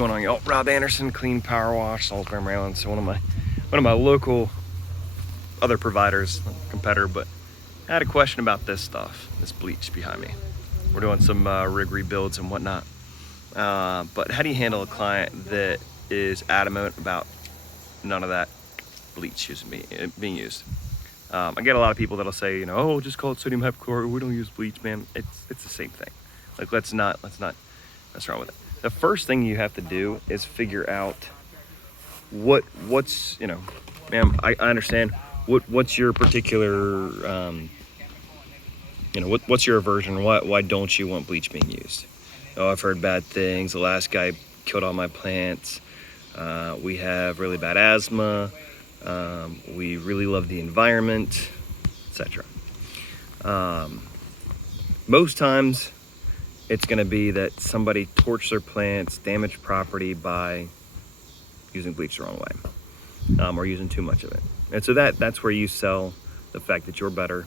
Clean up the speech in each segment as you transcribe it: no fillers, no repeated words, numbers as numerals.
going on, y'all? Rob Anderson, Clean Power Wash, Salisbury, Maryland. So one of my local other providers, competitor, but I had a question about this stuff, this bleach behind me. We're doing some rig rebuilds and whatnot. But how do you handle a client that is adamant about none of that bleach being used? I get a lot of people that'll say, oh, just call it sodium hypochlorite. We don't use bleach, man. It's the same thing. Like, let's not mess around with it. The first thing you have to do is figure out what's ma'am, I understand what's your particular what's your aversion? Why don't you want bleach being used? Oh, I've heard bad things. The last guy killed all my plants. We have really bad asthma. We really love the environment, etc. Most times it's going to be that somebody torched their plants, damaged property by using bleach the wrong way, or using too much of it. And so that's where you sell the fact that you're better.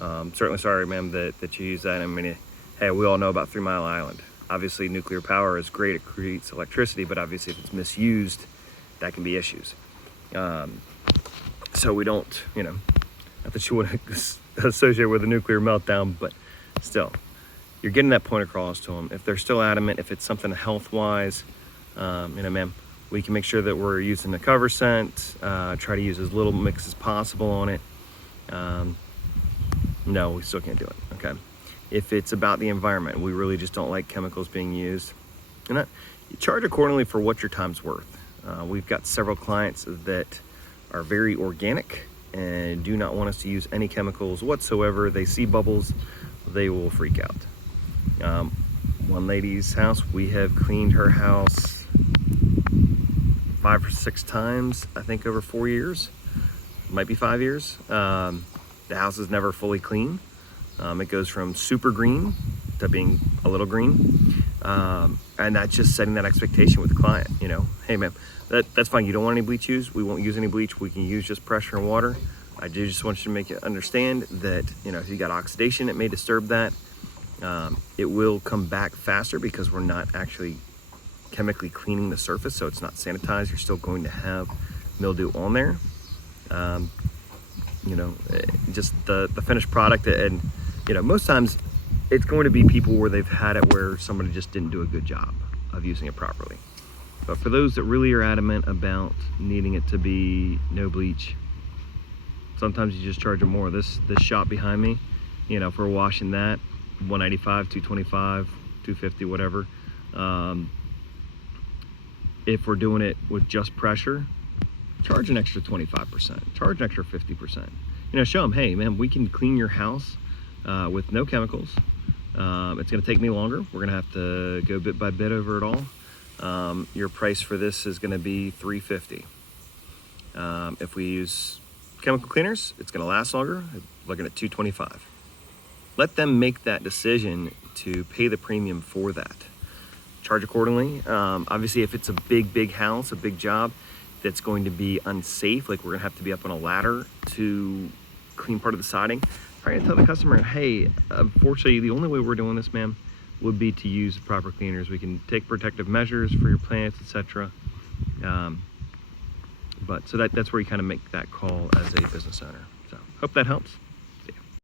Certainly sorry, ma'am, that you use that. I mean, hey, we all know about 3 Mile Island. Obviously, nuclear power is great. It creates electricity, but obviously if it's misused, that can be issues. So we don't, not that you want to associate with a nuclear meltdown, but still, you're getting that point across to them. If they're still adamant, if it's something health-wise, ma'am, we can make sure that we're using the cover scent, try to use as little mix as possible on it. No, we still can't do it, okay? If it's about the environment, we really just don't like chemicals being used. You charge accordingly for what your time's worth. We've got several clients that are very organic and do not want us to use any chemicals whatsoever. They see bubbles, they will freak out. One lady's house, we have cleaned her house 5 or 6 times, I think over 4 years, might be 5 years. The house is never fully clean. It goes from super green to being a little green. And that's just setting that expectation with the client. Hey man, that's fine. You don't want any bleach used. We won't use any bleach. We can use just pressure and water. I do just want you to make you understand that, if you got oxidation, it may disturb that. It will come back faster because we're not actually chemically cleaning the surface, so it's not sanitized. You're still going to have mildew on there. Just the finished product, and most times it's going to be people where they've had it where somebody just didn't do a good job of using it properly. But for those that really are adamant about needing it to be no bleach, sometimes you just charge them more. This shop behind me, for washing that, $185, $225, $250, whatever. If we're doing it with just pressure, charge an extra 25%, charge an extra 50%. Show them, hey man, we can clean your house with no chemicals. It's gonna take me longer. We're gonna have to go bit by bit over it all. Your price for this is gonna be $350. If we use chemical cleaners, it's gonna last longer, looking at $225. Let them make that decision to pay the premium for that. Charge accordingly. Obviously, if it's a big house, a big job that's going to be unsafe, like we're gonna have to be up on a ladder to clean part of the siding, try to tell the customer, hey, unfortunately, the only way we're doing this, ma'am, would be to use proper cleaners. We can take protective measures for your plants, etc. But so that's where you kind of make that call as a business owner. So hope that helps.